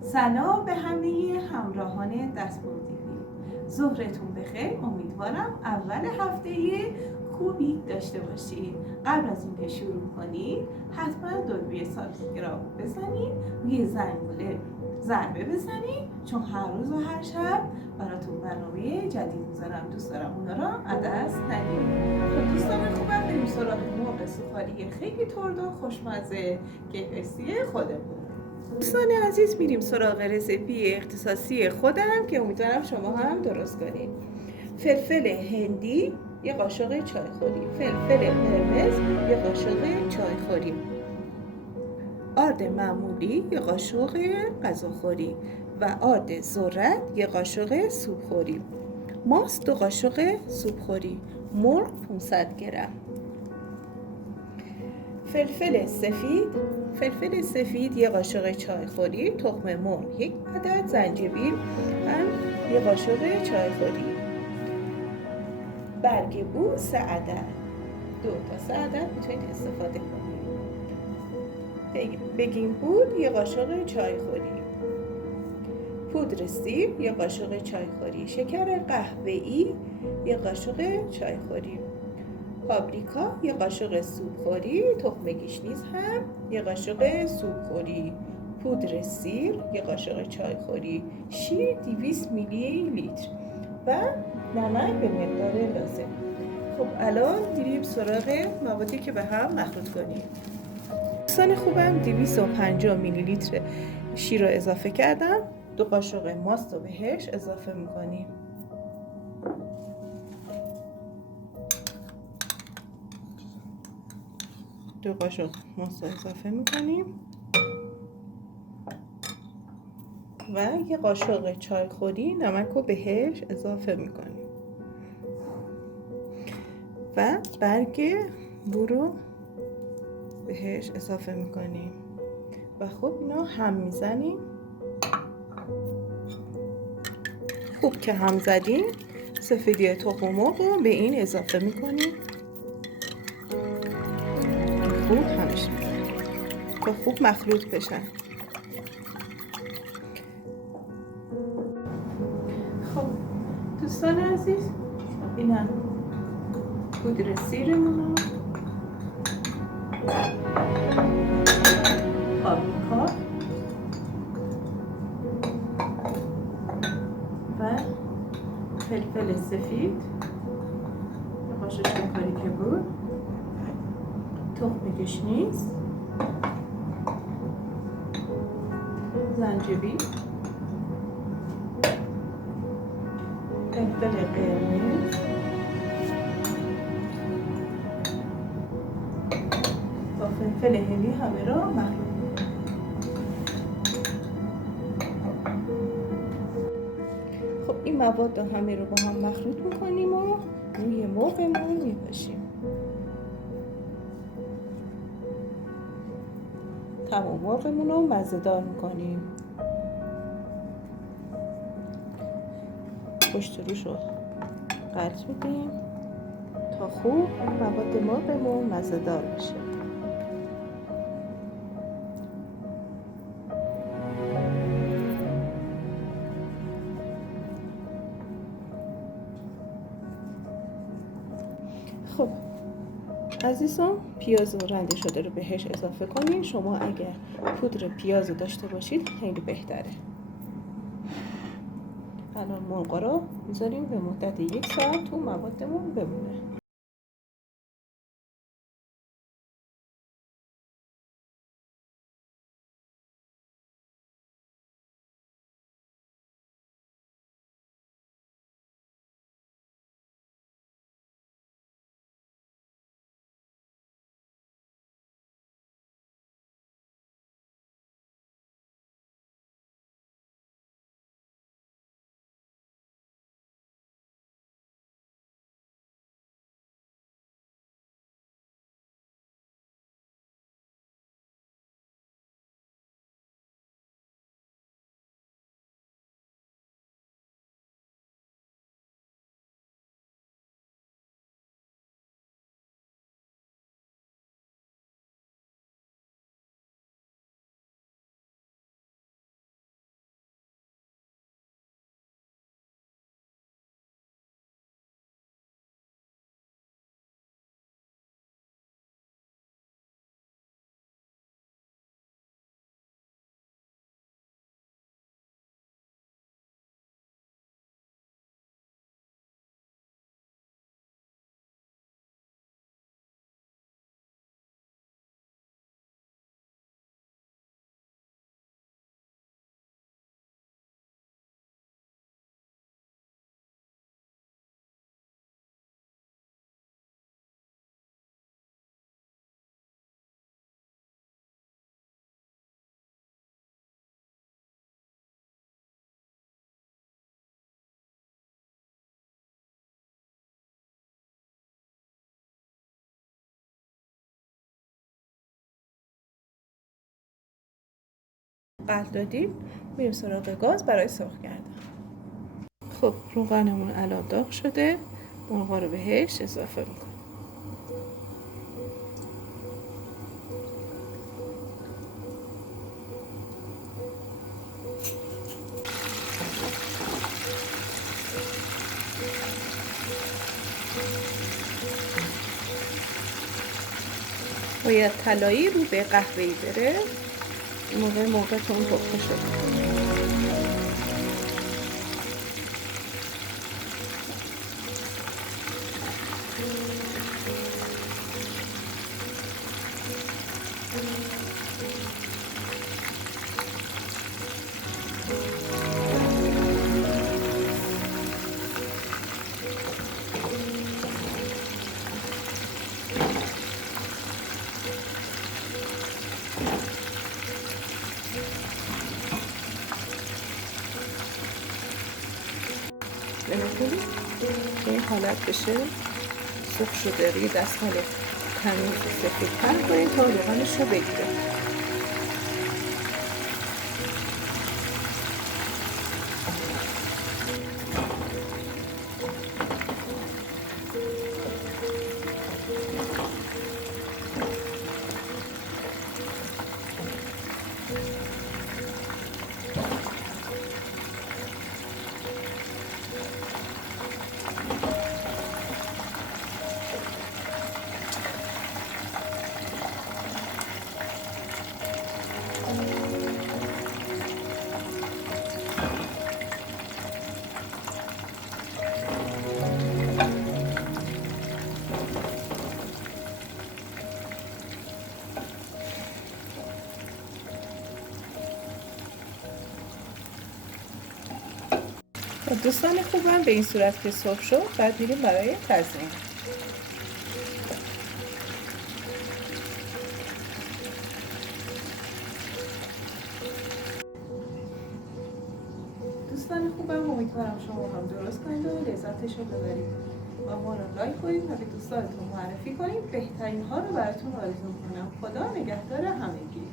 سلام به همه همراهان دستبردی‌بی. ظهرتون بخیر. امیدوارم اول هفته خوبی داشته باشید. قبل از اینکه شروع کنید حتما دکمه سابسکرایب بزنید، روی زنگوله ضربه بزنید، چون هر روز و هر شب براتون برنامه جدید میذارم. دوست دارم اونا رو از دست ندید. خب دوستان خوبم، بریم سراغ مرغ سوخاری خیلی ترد و خوشمزه که حسی خودمون. دوستان عزیز، میریم سراغ رسیپی اختصاصی خودم که امیدوارم شما هم درست کنید. فلفل هندی یه قاشق چایخوری، فلفل قرمز یه قاشق چایخوری، آرد معمولی یه قاشق غذاخوری و آرد ذرت یه قاشق سوپخوری، ماست 2 قاشق سوپخوری، مرغ 500 گرم، فلفل سفید یه قاشق چایخوری، تخم مرغ 1 عدد، زنجبیل هم یه قاشق چایخوری، برگ بو 3 عدد، 2 تا 3 عدد میتونید استفاده کنید، بیکینگ پودر یه قاشق چایخوری، پودر سیر یه قاشق چایخوری، شکر قهوه‌ای یه قاشق چایخوری، پاپریکا یه قاشق سوپخوری، تخم گیشنیز هم یه قاشق سوپخوری، پودر سیر یه قاشق چایخوری، شیر 200 میلی لیتر و نمک به مقدار لازم. خب الان میریم سراغ موادی که به هم مخلوط کنیم. دوستان خوبم، 250 میلی لیتر شیر رو اضافه کردم، 2 قاشق ماست رو بهش اضافه میکنیم. دو قاشق ماست رو اضافه میکنیم و 1 قاشق چایخوری نمک رو بهش اضافه میکنیم و برگ بو رو بهش اضافه میکنیم و خب اینا هم میزنیم. خوب که هم زدیم، سفیدی تخم مرغ رو به این اضافه میکنیم، خوب همش میزنیم تا خوب مخلوط بشن. خب دوستان عزیز، اینم پودر سیرمون، پاپریکا و فلفل سفید، یه قاشق شکاری که بود، تخم گشنیز، زنجبیل، فلفل قرمز، با فلفل هندی همه را مخلوط می‌کنیم. خب این مواد همه رو با هم مخلوط می‌کنیم و روی مرغمون می‌پاشیم. تمام مرغمون رو مزه‌دار می‌کنیم. پشت روش رو قطع میدیم تا خوب مواد مرغمون مزه‌دار بشه. خب عزیزان، پیاز رنده شده رو بهش اضافه کنید. شما اگر پودر پیاز داشته باشید خیلی بهتره. الان مرغ رو میذاریم به مدت 1 ساعت تو موادمون بمونه. قلط دادیم، میریم سراغ گاز برای سرخ کردن. خب روغنمون الان داغ شده، مرغا رو بهش اضافه میکنیم. باید طلایی رو به قهوه‌ای بره. این موقع مرغتون پخته شده. نمی‌کنید که این حالت بشه سرخ شده. روی دستمال تمیز سفید تر کنید تا روغنش رو بگیره. دوستان خوبم، به این صورت که سرخ شد بعد میریم برای تزیین. دوستان خوبم، امیدوارم شما هم درست کنید و لذتش رو ببرید. ما رو لایک کنید و به دوستانتون معرفی کنید. بهترین ها رو براتون آرزو می‌کنم. خدا نگهدار همگی.